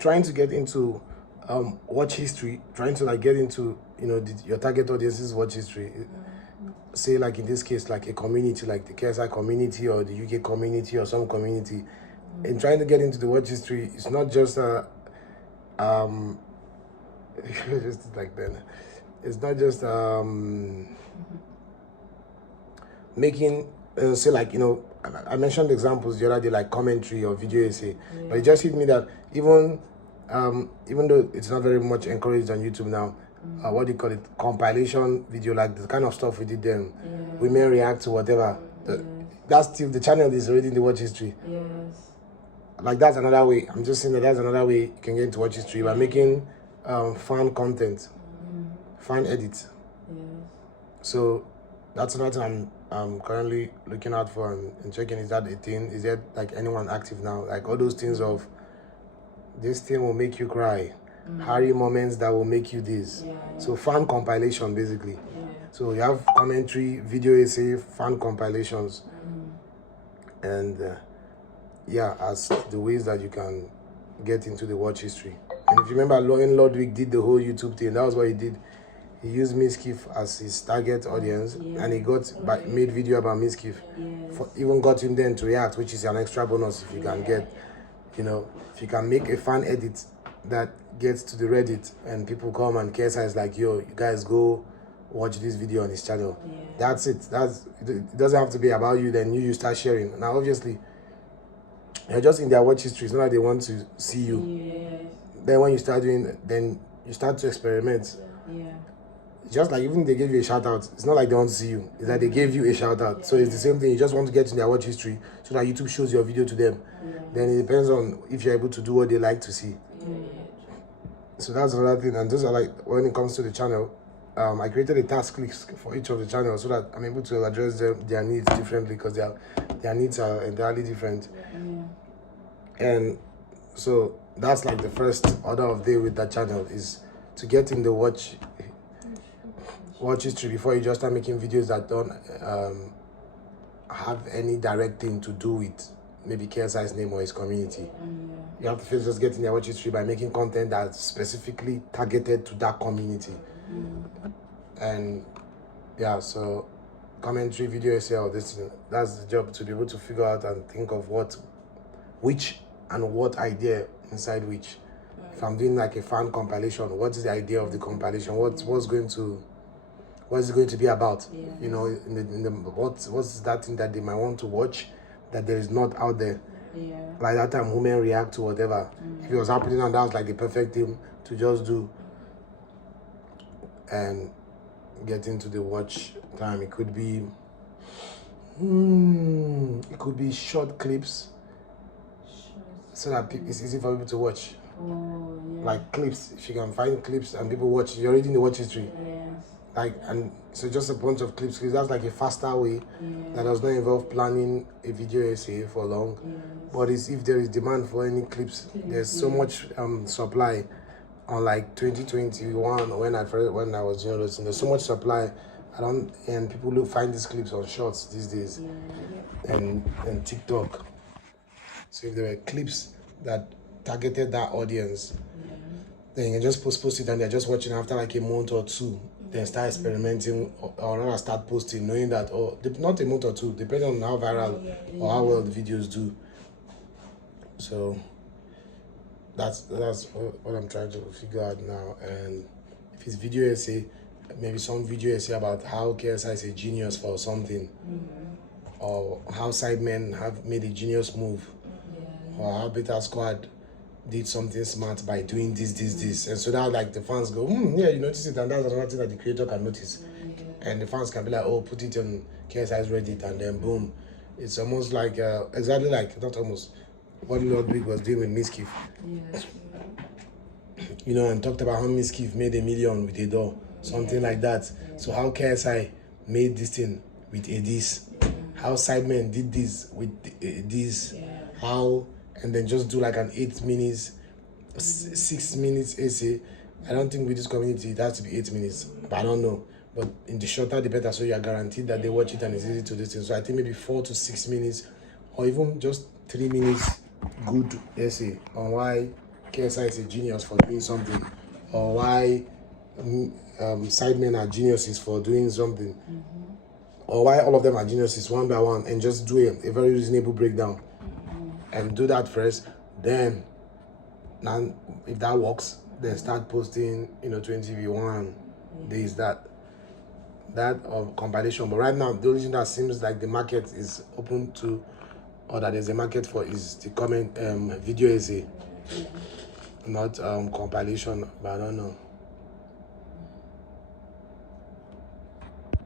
trying to get into watch history, trying to like get into, you know, your target audience's watch history. Say like in this case, like a community, like the KSI community or the UK community or some community, and trying to get into the watch history, it's not just just like then, it's not just making say like, you know, I mentioned examples the other day like commentary or video essay, but it just hit me that even though it's not very much encouraged on YouTube now, what do you call it, compilation video, like the kind of stuff we did then, women react to whatever, that's still, the channel is already in the watch history. Like that's another way, I'm just saying that that's another way you can get into watch history by making fan content, fan edits. So that's another thing I'm currently looking out for and checking. Is that a thing? Is there like anyone active now? Like all those things of this thing will make you cry, Harry moments that will make you this. So fan compilation basically. So you have commentary, video essay, fan compilations, and yeah, as the ways that you can get into the watch history. And if you remember, Lauren Ludwig did the whole YouTube thing. That was what he did. He used Miskiff as his target audience, and he got made video about Miskiff. Even got him then to react, which is an extra bonus if you can get, you know, if you can make a fan edit that gets to the Reddit and people come and KSI is like, yo, you guys go watch this video on his channel. That's it. It doesn't have to be about you. Then you start sharing. Now, obviously, you're just in their watch history. It's not like they want to see you. Then when you start doing, then you start to experiment. Just like even they gave you a shout out, it's not like they want to see you. It's like they gave you a shout out. So it's the same thing. You just want to get in their watch history so that YouTube shows your video to them. Then it depends on if you're able to do what they like to see. So that's another thing. And those are like, when it comes to the channel, I created a task list for each of the channels so that I'm able to address their needs differently, because their needs are entirely different. And so that's like the first order of day with that channel, is to get in the watch history before you just start making videos that don't have any direct thing to do with maybe KSI's name or his community. You have to first just get in their watch history by making content that's specifically targeted to that community. And yeah, so commentary, video essay, or this, that's the job, to be able to figure out and think of which idea inside which. If I'm doing like a fan compilation, what is the idea of the compilation? What's it going to be about? You know, what's that thing that they might want to watch that there is not out there? Like that time women react to whatever. If it was happening, and that was like the perfect thing to just do and get into the watch time. It could be short clips so that it's easy for people to watch. Like clips, if you can find clips and people watch, you're already in the watch history. Like, and so just a bunch of clips, because that's like a faster way that does not involve planning a video essay for long. But if there is demand for any clips, there's so much supply. On like 2021, when I was doing those things, there's so much supply. And people find these clips on Shorts these days, and TikTok. So if there were clips that targeted that audience, then you can just post it, and they're just watching after like a month or two. Then start experimenting, or rather start posting, knowing that, not a month or two, depending on how viral or how well the videos do. So that's what I'm trying to figure out now. And if it's video essay, maybe some video essay about how KSI is a genius for something, or how Sidemen have made a genius move, or how Beta Squad did something smart by doing this. And so that like the fans go, yeah, you notice it, and that's another thing that the creator can notice. And the fans can be like, oh, put it on KSI's Reddit, and then boom. It's almost like, exactly like, not almost, what Ludwig was doing with Miskiff. You know, and talked about how Miskiff made $1 million with a door, something like that. So how KSI made this thing with a this, how Sidemen did this with this, how, and then just do like an 8 minutes, 6 minutes essay. I don't think with this community it has to be 8 minutes, but I don't know. But in the shorter the better, so you are guaranteed that they watch it and it's easy to listen. So I think maybe 4 to 6 minutes, or even just 3 minutes good essay on why KSI is a genius for doing something, or why sidemen are geniuses for doing something, or why all of them are geniuses one by one, and just do a very reasonable breakdown, and do that first. Then, now if that works, then start posting, 20v1, this, that of compilation. But right now, the only thing that seems like the market is open to, or that there's a market for, is the comment video essay, not compilation. But I don't know.